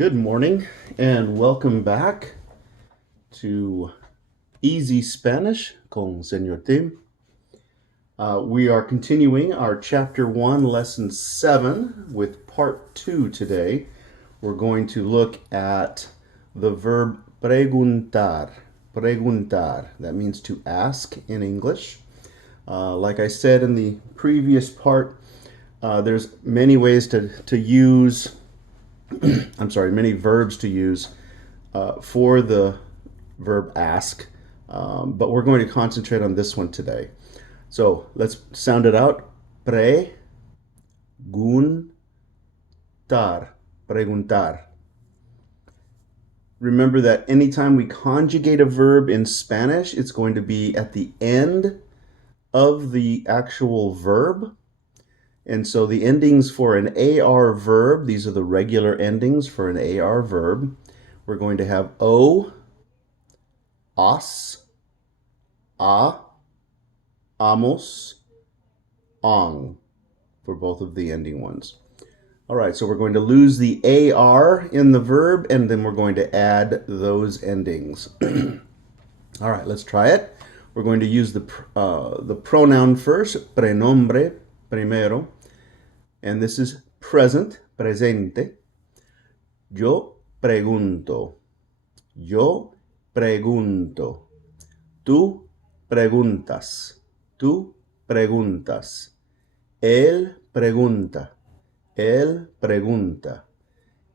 Good morning and welcome back to Easy Spanish con Señor Tim. We are continuing our Chapter 1, Lesson 7 with Part 2 today. We're going to look at the verb preguntar. Preguntar. That means to ask in English. Like I said in the previous part, there's many ways to use many verbs to use for the verb ask, but we're going to concentrate on this one today. So let's sound it out. Preguntar. Remember that anytime we conjugate a verb in Spanish, it's going to be at the end of the actual verb. And so the endings for an AR verb, these are the regular endings for an AR verb. We're going to have O, os, a, amos, ang for both of the ending ones. All right, so we're going to lose the AR in the verb, and then we're going to add those endings. All right, let's try it. We're going to use the pronoun first, prenombre, primero. And this is present, presente. Yo pregunto. Yo pregunto. Tú preguntas. Tú preguntas. Él pregunta. Él pregunta.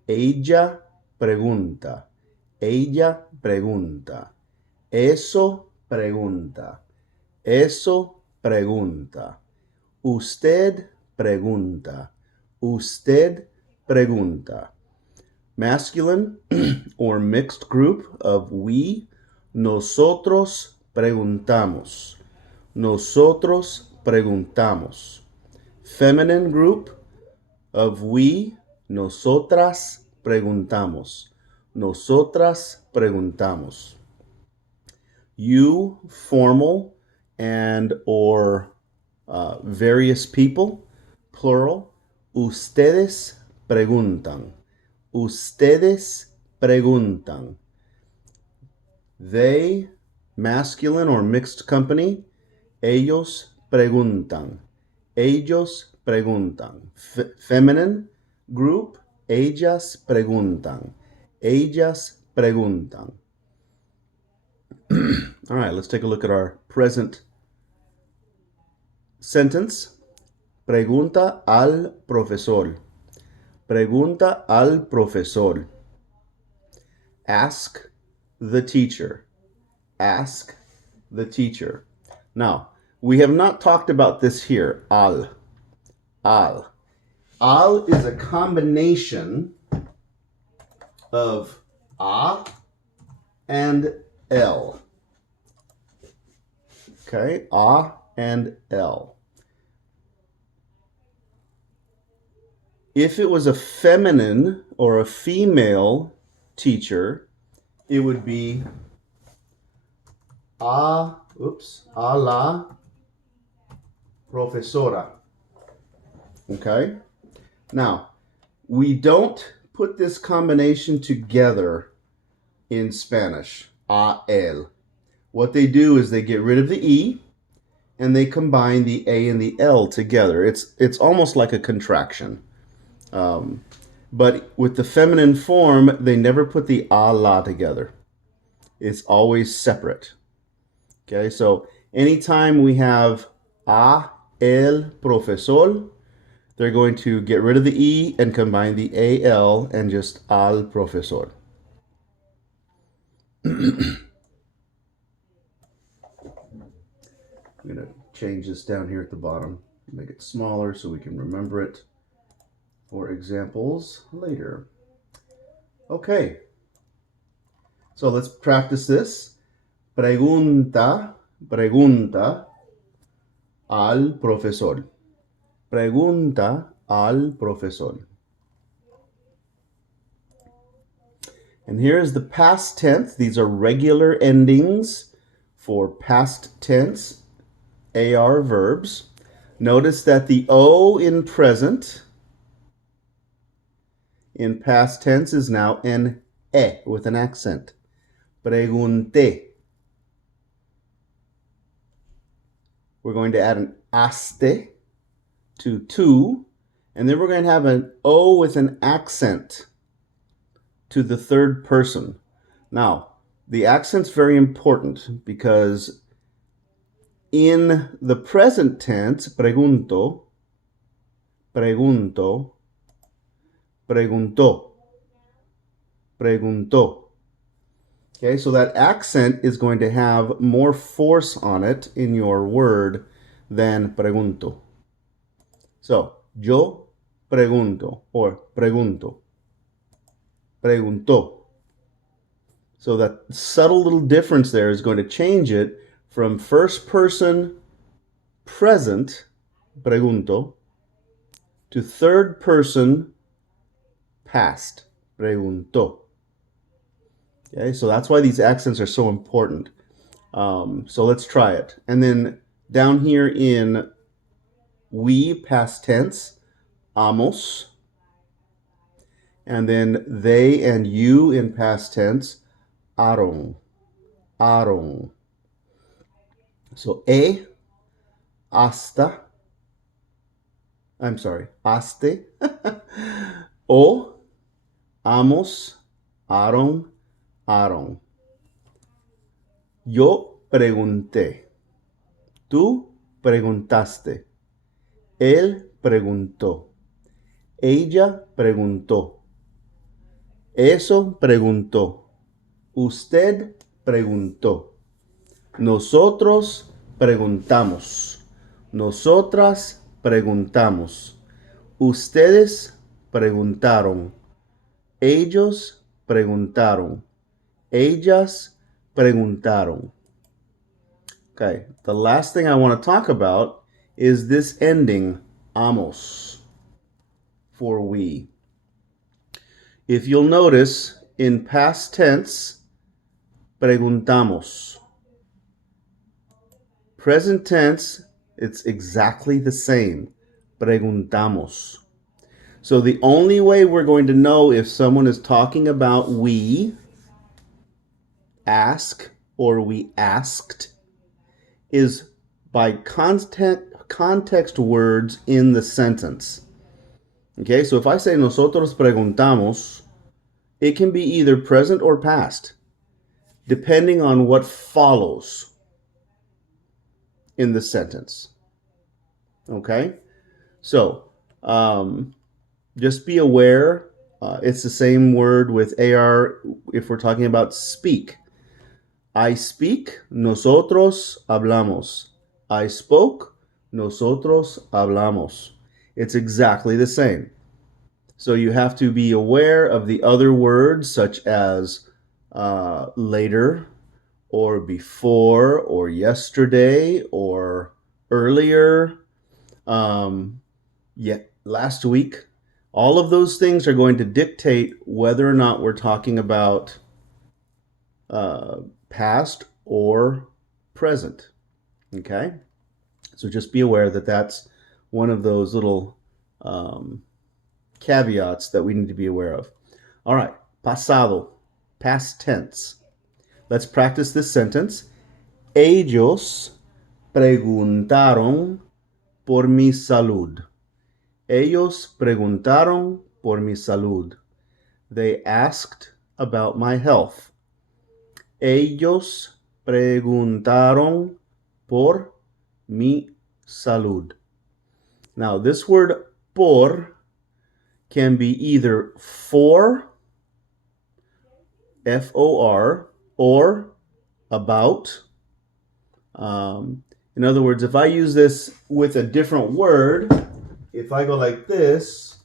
Ella pregunta. Ella pregunta. Eso pregunta. Eso pregunta. Usted pregunta. Usted pregunta. Masculine or mixed group of we, nosotros preguntamos. Nosotros preguntamos. Feminine group of we, nosotras preguntamos. Nosotras preguntamos. You, formal and or various people, plural, ustedes preguntan. Ustedes preguntan. They, masculine or mixed company, ellos preguntan. Ellos preguntan. Feminine group, ellas preguntan. Ellas preguntan. All right, let's take a look at our present sentence. Pregunta al profesor. Pregunta al profesor. Ask the teacher. Ask the teacher. Now, we have not talked about this here. Al. Al. Al is a combination of a and el. Okay, a and el. If it was a feminine or a female teacher, it would be a la profesora. Okay? Now, we don't put this combination together in Spanish, a el. What they do is they get rid of the E and they combine the A and the L together. It's almost like a contraction. But with the feminine form, they never put the a la together. It's always separate. Okay, so anytime we have a el profesor, they're going to get rid of the E and combine the AL and just al profesor. I'm going to change this down here at the bottom, make it smaller so we can remember it for examples later. Okay, so let's practice this. Pregunta al profesor. Pregunta al profesor. And here is the past tense. These are regular endings for past tense AR verbs. Notice that the O in present in past tense is now an E with an accent. Pregunté. We're going to add an aste to, and then we're going to have an O with an accent to the third person. Now, the accent's very important because in the present tense, pregunto, preguntó, preguntó. Okay, so that accent is going to have more force on it in your word than pregunto. So, yo pregunto or pregunto. Preguntó. So that subtle little difference there is going to change it from first person present, pregunto, to third person past, preguntó. Okay, so that's why these accents are so important. So let's try it. And then down here in we, past tense, amos. And then they and you in past tense, aron, aron. So hasta, I'm sorry, aste, o, amos, aron, aron. Yo pregunté. Tú preguntaste. Él preguntó. Ella preguntó. Eso preguntó. Usted preguntó. Nosotros preguntamos. Nosotras preguntamos. Ustedes preguntaron. Ellos preguntaron. Ellas preguntaron. Okay, the last thing I want to talk about is this ending, amos, for we. If you'll notice, in past tense, preguntamos. Present tense, it's exactly the same. Preguntamos. So the only way we're going to know if someone is talking about we, ask, or we asked, is by context words in the sentence. Okay, so if I say nosotros preguntamos, it can be either present or past, depending on what follows in the sentence. Okay, so just be aware. It's the same word with AR if we're talking about speak. I speak, nosotros hablamos. I spoke, nosotros hablamos. It's exactly the same. So you have to be aware of the other words such as later or before or yesterday or earlier, last week. All of those things are going to dictate whether or not we're talking about past or present. Okay? So just be aware that that's one of those little caveats that we need to be aware of. All right, pasado, past tense. Let's practice this sentence. Ellos preguntaron por mi salud. Ellos preguntaron por mi salud. They asked about my health. Ellos preguntaron por mi salud. Now, this word por can be either for, F-O-R, or about. In other words, if I use this with a different word, if I go like this,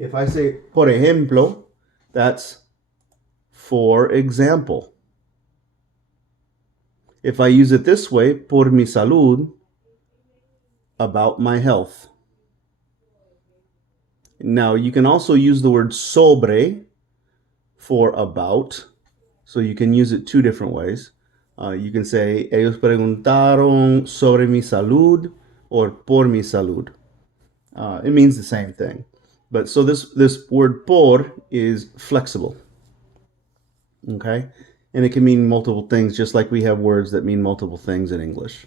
if I say, por ejemplo, that's for example. If I use it this way, por mi salud, about my health. Now, you can also use the word sobre for about, so you can use it two different ways. You can say, ellos preguntaron sobre mi salud or por mi salud. It means the same thing. But so this word por is flexible. Okay? And it can mean multiple things, just like we have words that mean multiple things in English.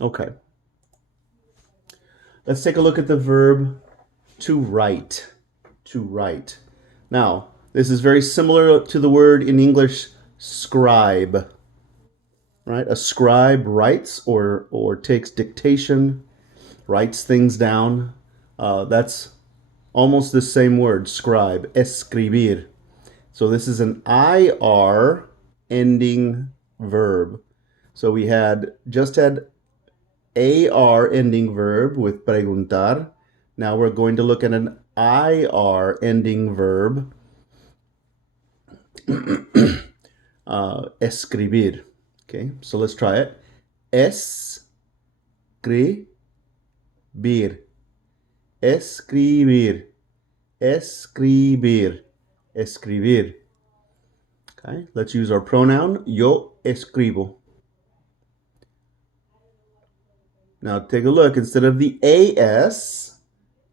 Okay. Let's take a look at the verb to write. To write. Now, this is very similar to the word in English scribe. Right? A scribe writes or takes dictation, writes things down. That's almost the same word, scribe, escribir. So this is an IR ending verb. So we just had AR ending verb with preguntar. Now we're going to look at an IR ending verb, escribir. Okay, so let's try it. Escribir. Escribir. Escribir. Escribir. Okay, let's use our pronoun. Yo escribo. Now take a look. Instead of the AS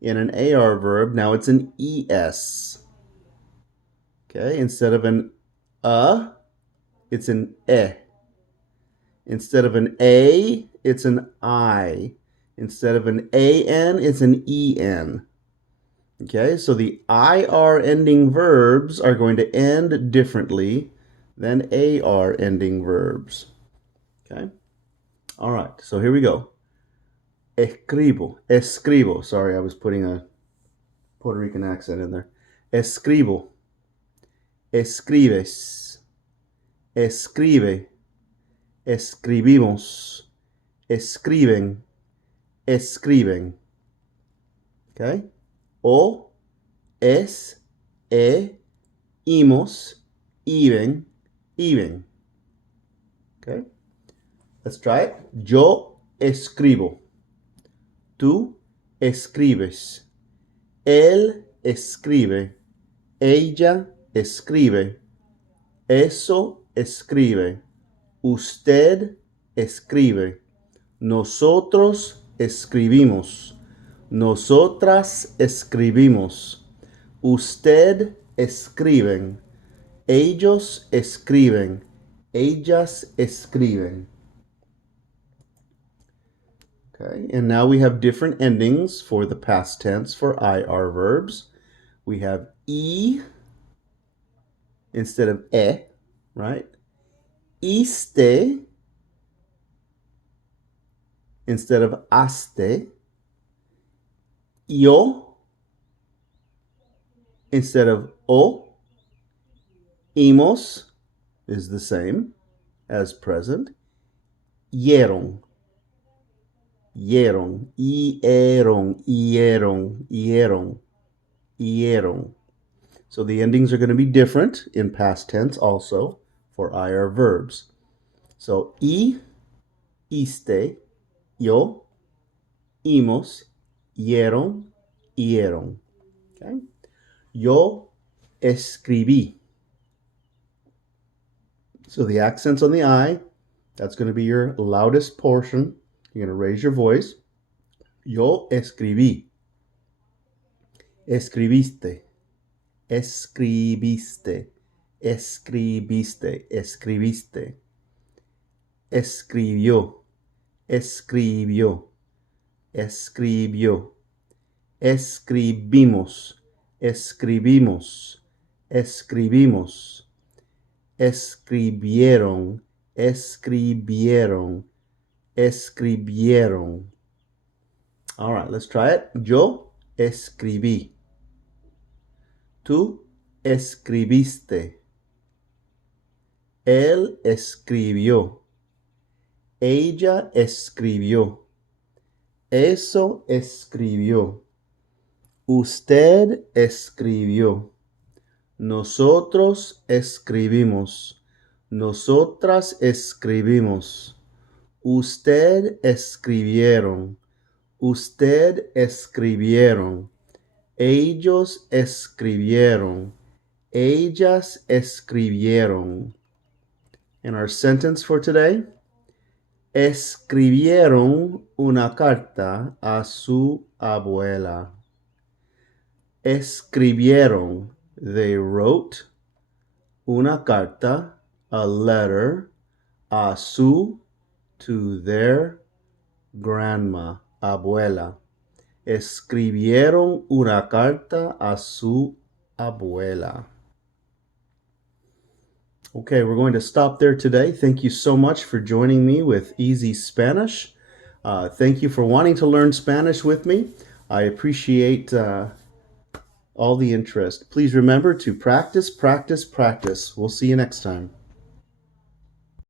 in an AR verb, now it's an ES. Okay, instead of an it's an E. Instead of an A, it's an I. Instead of an AN, it's an EN. Okay, so the IR ending verbs are going to end differently than AR ending verbs. Okay, all right, so here we go. Escribo, escribo. Sorry, I was putting a Puerto Rican accent in there. Escribo, escribes, escribe, escribimos, escriben, escriben. Okay? O, es, imos, iben, iben. Okay? Let's try it. Yo escribo. Tú escribes. Él escribe. Ella escribe. Eso escribe. Usted escribe. Nosotros escribimos. Nosotras escribimos. Usted escriben. Ellos escriben. Ellas escriben. Okay, and now we have different endings for the past tense for IR verbs. We have E instead of E, right? Iste instead of aste. Yo instead of o. Imos is the same as present. Hieron. Hieron, hieron, hieron, hieron, hieron. So the endings are going to be different in past tense also for IR verbs. So iste, yo, imos, hieron, hieron. Okay? Yo escribí. So the accents on the I, that's going to be your loudest portion. You're going to raise your voice. Yo escribí. Escribiste. Escribiste. Escribiste. Escribiste. Escribió. Escribió. Escribió. Escribimos. Escribimos. Escribimos. Escribieron. Escribieron. Escribieron. All right, let's try it. Yo escribí. Tú escribiste. Él escribió. Ella escribió. Eso escribió. Usted escribió. Nosotros escribimos. Nosotras escribimos. Usted escribieron. Usted escribieron. Ellos escribieron. Ellas escribieron. And our sentence for today: escribieron una carta a su abuela. Escribieron, they wrote, una carta, a letter, a su, to their grandma, abuela. Escribieron una carta a su abuela. Okay, we're going to stop there today. Thank you so much for joining me with Easy Spanish. Thank you for wanting to learn Spanish with me. I appreciate all the interest. Please remember to practice, practice, practice. We'll see you next time.